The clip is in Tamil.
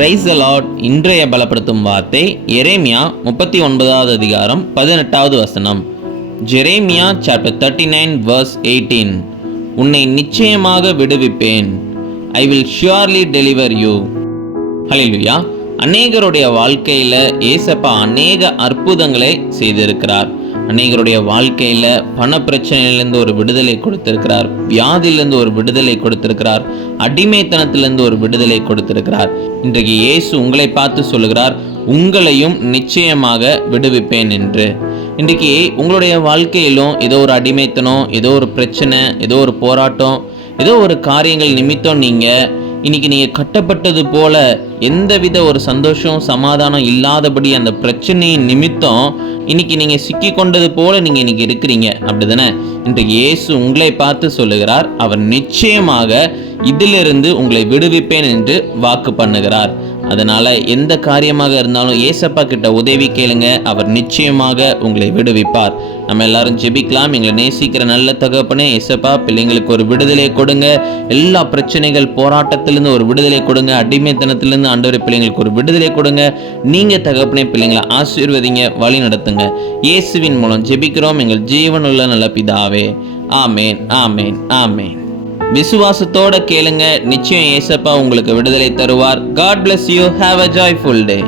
Praise the Lord. இன்றைய பலப்படுத்தும் வார்த்தை எரேமியா 39வது அதிகாரம் 18வது வசனம். Jeremiah chapter 39 verse 18. உன்னை நிச்சயமாக விடுவிப்பேன். I will surely deliver you. ஹல்லேலூயா. அநேகருடைய வாழ்க்கையில ஏசப்பா அநேக அற்புதங்களை செய்திருக்கிறார். அநேகருடைய வாழ்க்கையில பண பிரச்சனையிலிருந்து ஒரு விடுதலை கொடுத்திருக்கிறார், வியாதியிலிருந்து ஒரு விடுதலை கொடுத்திருக்கிறார், அடிமைத்தனத்திலிருந்து ஒரு விடுதலை கொடுத்திருக்கிறார். இன்றைக்கு இயேசு உங்களை பார்த்து சொல்லுகிறார், உங்களையும் நிச்சயமாக விடுவிப்பேன் என்று. இன்றைக்கு உங்களுடைய வாழ்க்கையிலும் ஏதோ ஒரு அடிமைத்தனம், ஏதோ ஒரு பிரச்சனை, ஏதோ ஒரு போராட்டம், ஏதோ ஒரு காரியங்கள் நிமித்தம் இன்னைக்கு நீங்கள் கட்டப்பட்டது போல எந்தவித ஒரு சந்தோஷம் சமாதானம் இல்லாதபடி அந்த பிரச்சனையின் நிமித்தம் இன்னைக்கு நீங்கள் சிக்கி கொண்டது போல நீங்கள் இன்னைக்கு இருக்கிறீங்க, அப்படிதானே? இன்றைக்கு இயேசு உங்களை பார்த்து சொல்லுகிறார், அவர் நிச்சயமாக இதிலிருந்து உங்களை விடுவிப்பேன் என்று வாக்கு பண்ணுகிறார். அதனால எந்த காரியமாக இருந்தாலும் ஏசப்பா கிட்ட உதவி கேளுங்க, அவர் நிச்சயமாக உங்களை விடுவிப்பார். நம்ம எல்லாரும் ஜெபிக்கலாம். எங்களை நேசிக்கிற நல்ல தகப்பனே, ஏசப்பா பிள்ளைங்களுக்கு ஒரு விடுதலை கொடுங்க, எல்லா பிரச்சனைகள் போராட்டத்திலிருந்து ஒரு விடுதலை கொடுங்க, அடிமைத்தனத்திலிருந்து ஆண்டவரே பிள்ளைங்களுக்கு ஒரு விடுதலை கொடுங்க. நீங்க தகப்பனே பிள்ளைங்களை ஆசீர்வதிங்க, வழி நடத்துங்க. இயேசுவின் மூலம் ஜெபிக்கிறோம் எங்கள் ஜீவனுள்ள நல்ல பிதாவே. ஆமேன், ஆமேன், ஆமேன். விசுவாசத்தோட கேளுங்க, நிச்சயம் ஏசப்பா உங்களுக்கு விடுதலை தருவார். God bless you. Have a joyful day.